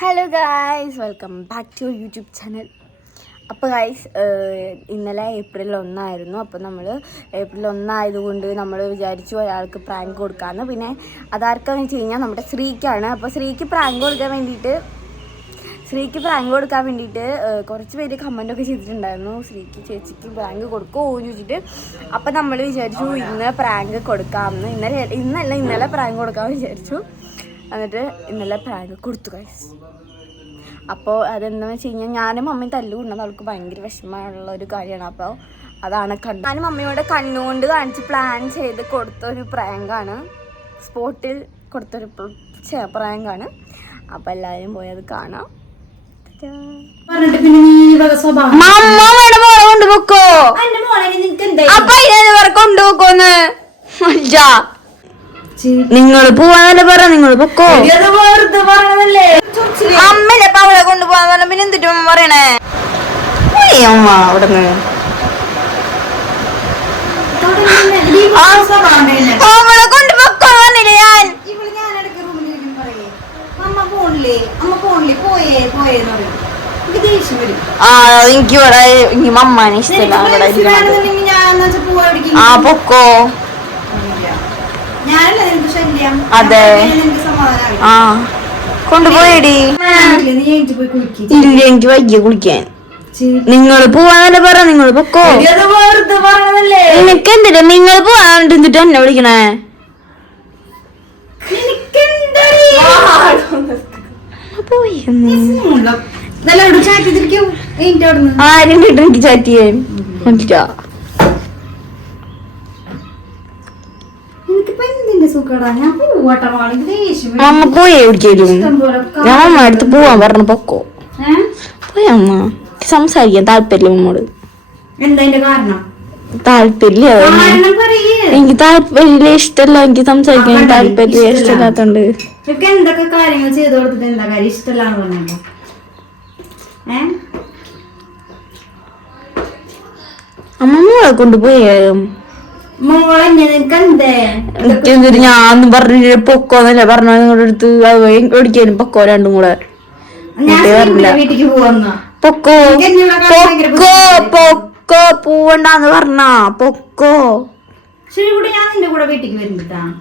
Hello guys, welcome back to YouTube channel. അപ്പോൾ guys, ഇന്നലെ April 1 അപ്പോൾ നമ്മൾ ഏപ്രിൽ 1 ആയതുകൊണ്ട് നമ്മൾ വിചാരിച്ചു ഒരാൾക്ക് പ്രാങ്ക് കൊടുക്കാമെന്ന്. പിന്നെ അതാർക്കാന്ന് വെച്ച് കഴിഞ്ഞാൽ നമ്മുടെ ശ്രീക്കാണ്. അപ്പോൾ ശ്രീക്ക് പ്രാങ്ക് കൊടുക്കാൻ വേണ്ടിയിട്ട് കുറച്ച് പേര് കമൻറ്റൊക്കെ ചെയ്തിട്ടുണ്ടായിരുന്നു, ശ്രീക്ക് ചേച്ചിക്ക് പ്രാങ്ക് കൊടുക്കുമോ എന്ന് ചോദിച്ചിട്ട്. അപ്പോൾ നമ്മൾ വിചാരിച്ചു ഇന്ന് പ്രാങ്ക് കൊടുക്കാമെന്ന്. ഇന്നലെ പ്രാങ്ക് കൊടുക്കാമെന്ന് വിചാരിച്ചു. എന്നിട്ട് ഇന്നലെ പ്രാങ്ക് കൊടുത്തു ഗൈസ്. അപ്പോൾ അതെന്താണെന്ന് വെച്ച് കഴിഞ്ഞാൽ ഞാനും മമ്മിയും തല്ലുകൊണ്ടത് അവൾക്ക് ഭയങ്കര വിഷമമുള്ള ഒരു കാര്യമാണ്. അപ്പോൾ അതാണ് ഞാനും മമ്മിയോടെ കണ്ണുകൊണ്ട് കാണിച്ച് പ്ലാൻ ചെയ്ത് കൊടുത്തൊരു പ്രാങ്കാണ്, സ്പോട്ടിൽ കൊടുത്തൊരു പ്രാങ്കാണ്. അപ്പോൾ എല്ലാവരും പോയി അത് കാണാം. കൊണ്ടുപോക്കോ കൊണ്ടുപോക്കോന്ന് നിങ്ങൾ പോവാന്നല്ലേ പറ, നിങ്ങൾ പൊക്കോ. അമ്മല്ലേ അപ്പൊ അവളെ കൊണ്ടുപോകാൻ പറഞ്ഞ പിന്നെ എന്തിട്ട് പറയണേ അമ്മ അവിടുന്ന് അവളെ കൊണ്ട് പൊക്കോ പറഞ്ഞില്ലേ ഞാൻ. എനിക്ക് ഇവിടെ അമ്മാനെ ഇഷ്ടമല്ല അവിടെ ഇരിക്കണം. ആ പൊക്കോ. അതെ ആ കൊണ്ടുപോയടി. ഇല്ല എനിക്ക് വയ്യ കുളിക്കാൻ. നിങ്ങൾ പോവാന്നല്ലേ പറ, നിങ്ങൾ പൊക്കോ. നിനക്ക് എന്തിനാ നിങ്ങൾ പോവാൻ എന്നിട്ട് എന്നെ വിളിക്കണേ? ആരും എനിക്ക് ചാറ്റ് ചെയ്യാൻ പറ്റില്ല. അമ്മ പോയേ എവിടേക്കും ഞാൻ അമ്മ അടുത്ത് പോവാൻ പറഞ്ഞു പൊക്കോ. പോയ അമ്മ സംസാരിക്കാൻ താല്പര്യം നമ്മോട്. താല്പര്യ എനിക്ക് താല്പര്യ ഇഷ്ടമല്ല, എനിക്ക് സംസാരിക്കാൻ താല്പര്യം ഇഷ്ടമില്ലാത്തോണ്ട്. എന്തൊക്കെ കാര്യങ്ങൾ ചെയ്ത് കൊടുത്തിട്ട് എന്താ കാര്യം ഇഷ്ടമല്ലാന്ന് അമ്മമ്മളെ കൊണ്ടുപോയേ ഞാൻ പറഞ്ഞ പൊക്കോന്നല്ലേ പറഞ്ഞ നിങ്ങളുടെ അടുത്ത്. ഓടിക്കാനും പൊക്കോ രണ്ടും കൂടെ പൊക്കോ പൊക്കോ പൊക്കോ പോവണ്ടെന്ന് പറഞ്ഞ പൊക്കോ.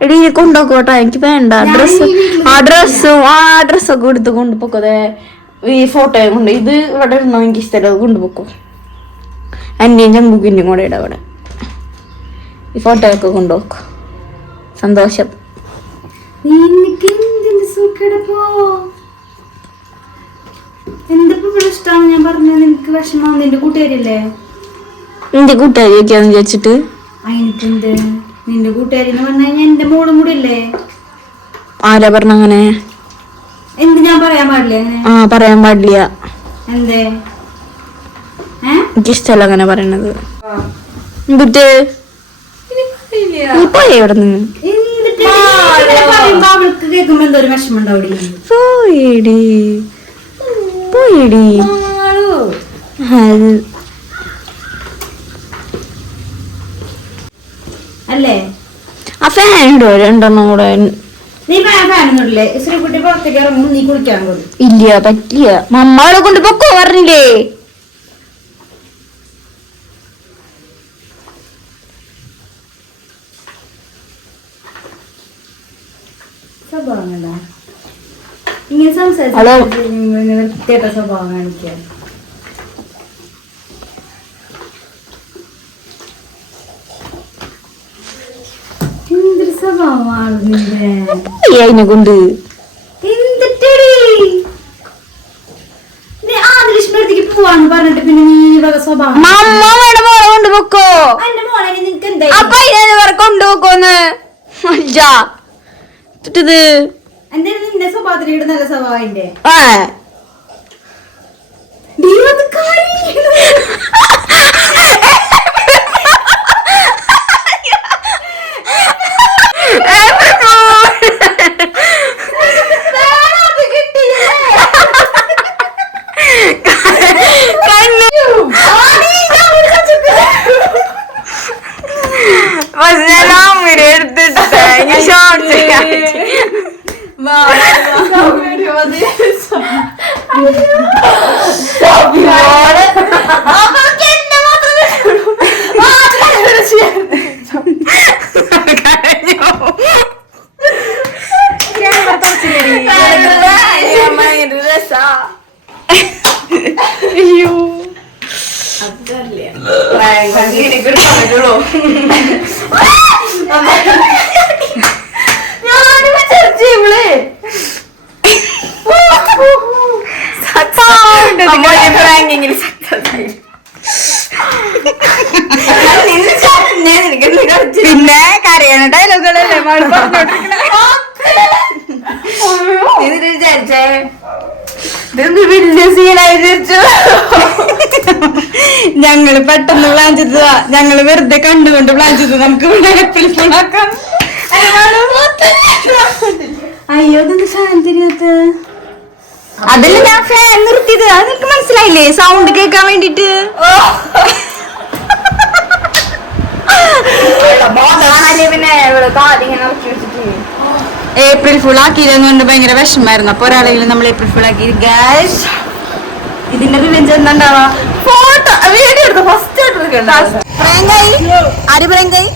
എടീ കൊണ്ടുപോക്കോട്ടെ, എനിക്ക് വേണ്ട ഡ്രസ്സൊക്കെ എടുത്ത് കൊണ്ടുപോക്കോ. ഈ ഫോട്ടോയും കൊണ്ട് ഇത് ഇവിടെ ഇടണോ എനിക്ക് ഇഷ്ടമല്ല, അത് കൊണ്ടുപോക്കോ. എന്റെയും ചങ്കുക്കിന്റെയും കൂടെ ഇടാം അവിടെ. ഈ ഫോട്ടോ ഒക്കെ കൊണ്ടുപോക്കോ. സന്തോഷം. ഞാൻ പറഞ്ഞു നിനക്ക് വിഷമം. നിന്റെ കൂട്ടുകാരില്ലേ? നിന്റെ കൂട്ടുകാരിയൊക്കെയാന്ന് വിചാരിച്ചിട്ട് അതിനെന്ത്? നിന്റെ കൂട്ടുകാരി എന്ന് പറഞ്ഞു കഴിഞ്ഞാൽ എന്റെ മോളും കൂടെ ഇല്ലേ? ആരാ പറഞ്ഞ അങ്ങനെ? എന്ത് ഞാൻ പറയാൻ പാടില്ല? ആ പറയാൻ പാടില്ല. എന്തേ? എനിക്കിഷ്ടല്ല അങ്ങനെ പറയണത്. എന്നിട്ട് അല്ലേ ആ ഫാൻ ഇടോ രണ്ടെണ്ണം കൂടെ? നീ ഫാനൊന്നുമില്ലേ? ശ്രീകുട്ടി പുറത്തേക്ക് ഇറങ്ങും, നീ കുളിക്കാൻ പോകും. ഇല്ല പറ്റില്ല, മമ്മളെ കൊണ്ട് പൊക്കോ പറഞ്ഞില്ലേ. സ്വഭാവങ്ങളാ ഇങ്ങനെ സംസാരിച്ച വൃത്തിയായിട്ട സ്വഭാവം കാണിക്കാൻ. എന്തൊരു സ്വഭാവമാണ് അതിനെ കൊണ്ട്. ആദിലക്ഷ്മിക്ക് പോവാന്ന് പറഞ്ഞിട്ട് പിന്നെ നീ വക സ്വഭാവം കൊണ്ട് പൊക്കോ. എന്റെ മോളെ നിനക്ക് എന്താ കൊണ്ടുപോക്കോന്ന് എന്റെ നിന്റെ സ്വഭാവത്തിനോട് നല്ല സ്വഭാവന്റെ എടുത്തിട്ട് പിന്നെ കരയണ ഡയലോഗുകളല്ലേ വിചാരിച്ചേ വലിയ സീനായി വിചാരിച്ചു. ഞങ്ങള് പെട്ടെന്ന് പ്ലാൻ ചെയ്തതാ. ഞങ്ങള് വെറുതെ കണ്ടുകൊണ്ട് പ്ലാൻ ചെയ്തത് നമുക്ക് ഫുള്ളാക്കാം. അയ്യോ ഇതൊന്ന് ഫാൻ തിരികത്ത്. അതല്ല ഞാൻ ഫാൻ നിർത്തിയത്. അത് നിനക്ക് മനസ്സിലായില്ലേ? സൗണ്ട് കേൾക്കാൻ വേണ്ടിട്ട്. പിന്നെ ഏപ്രിൽ ഫുൾ ആക്കിയില്ലെന്ന് കൊണ്ട് ഭയങ്കര വിഷമായിരുന്നു. അപ്പൊ ഒരാളെങ്കിലും നമ്മൾ ഏപ്രിൽ ഫുൾ ആക്കി. ഗൈസ് ഇതിന്റെ റിവെഞ്ച് എന്താണ്ടാവാ? ഫോട്ടോ വീഡിയോ എടുത്തു. ഫസ്റ്റ് ആര് പ്രാങ്കായി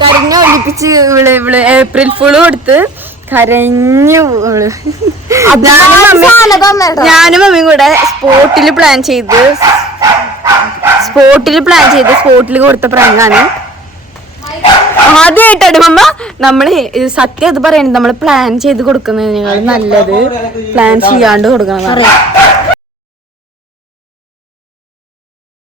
കരഞ്ഞു ഒലിപ്പിച്ച് ഇവള് ഏപ്രിൽ ഫുള്ള് കൊടുത്ത് കരഞ്ഞു. ഞാനും മമ്മിയും കൂടെ സ്പോട്ടിൽ പ്ലാൻ ചെയ്ത് സ്പോട്ടിൽ കൊടുത്ത പ്രാങ്കാണ്. ആദ്യമായിട്ടാണ് മമ്മ നമ്മള് സത്യം അത് പറയുന്നത്. നമ്മള് പ്ലാൻ ചെയ്ത് കൊടുക്കുന്നതിനേക്കാൾ നല്ലത് പ്ലാൻ ചെയ്യാണ്ട് കൊടുക്കണം.